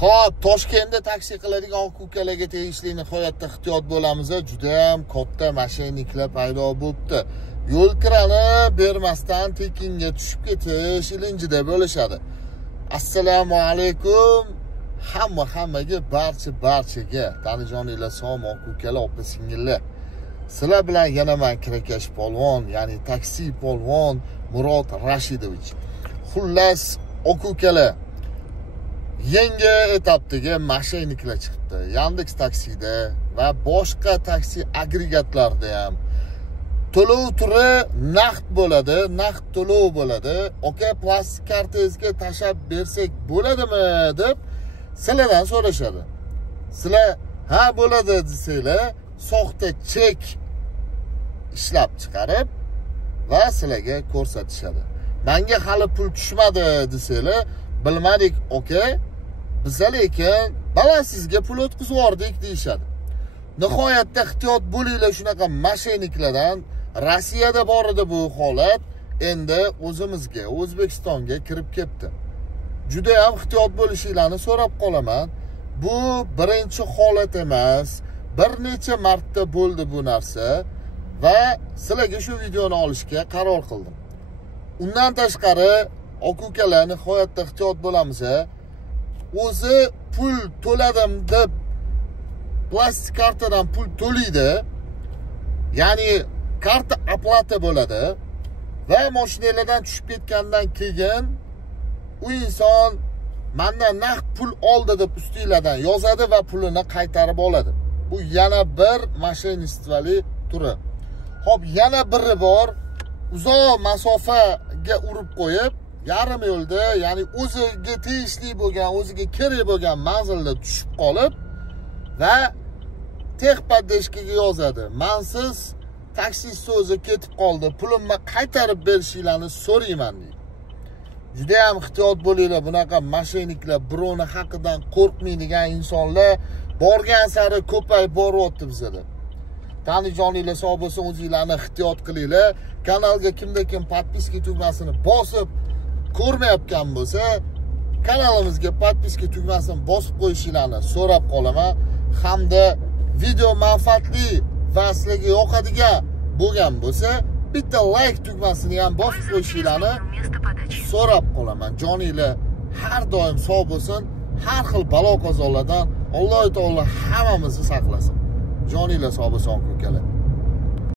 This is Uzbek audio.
Xo'p, Toshkentda taksi qiladigan aka-ukalarga tegishli nihoyatda ehtiyot bo'lamiz. Juda ham katta mashinniklar paydo bo'libdi. Yo'l kirani bermasdan tekinga tushib ketish ilinjida bo'lishadi. Assalomu alaykum. Hammaga barchaga tanijoninglar, salom aka-ukalar, opa-singillar. Sizlar bilan yana men Kirakash polvon, ya'ni taksi polvon Murod Rashidovich. Xullas, aka-ukalar, yangi etapdagi mashinniklar chiqdi. Yandex taksida va boshqa taksi agregatlarida ham to'lov turi naqd bo'ladi, naqd to'lov bo'ladi. Oka, plastik kartangizga tashab bersak bo'ladimi deb sizlardan so'rashadi. Sizlar ha bo'ladi desanglar, soxta chek ishlab chiqarib va sizlarga ko'rsatishadi. Menga hali pul tushmadi desanglar, bilmadik oka, biza lekin balansizga pul o'tkazib yubordik deyishadi. Nihoyatda ehtiyot bo'linglar shunaqa mashinniklardan. Rossiyada bor edi bu holat, endi o'zimizga, O'zbekistonga kirib ketdi. Juda ham ehtiyot bo'lishinglarni so'rab qolaman. Bu birinchi holat emas, bir necha marta bo'ldi bu narsa va sizlarga shu videoni olishga qaror qildim. Undan tashqari, aka-ukalar, nihoyatda ehtiyot bo'lamiz. O'zi pul to'ladim deb plastik kartadan pul to'laydi. Ya'ni karta oplata bo'ladi va mashinalardan tushib ketgandan keyin u inson mendan naqd pul oldi deb ustinglardan yozadi va pulini qaytarib oladi. Bu yana bir mashinnistvali turi. Xo'p, yana biri bor. Uzoq masofaga urib qo'yib, yarim yo'lda, ya'ni o'ziga tegishli bo'lgan, o'ziga kerak bo'lgan manzilda tushib qolib va texpoddeshkaga yozadi. Mensiz taksist o'zi ketib qoldi, pulimni qaytarib berishinglarni so'rayman deydi. Juda ham ehtiyot bo'linglar, bunaqa mashinniklar, birovni haqidan qo'rqmaydigan insonlar borgan sari ko'payib boryapti bizda. Tanijoninglar, sog' bo'lsin, o'zinglarni ehtiyot qilinglar. Kanalga kimda-kim podpiska tugmasini bosib ko'rmayotgan bo'lsa, kanalimizga podpiska tugmasini bosib qo'yishinglarni so'rab qolaman. Hamda video manfaatli va sizlarga yoqadigan bo'lgan bo'lsa, bitta like tugmasini ham bosib qo'yishinglarni so'rab qolaman. Joninglar har doim sog' bo'lsin, har xil balo qazolardan Alloh taolo hammamizni saqlasin. Joninglar sog' bo'lsin aka-ukalar.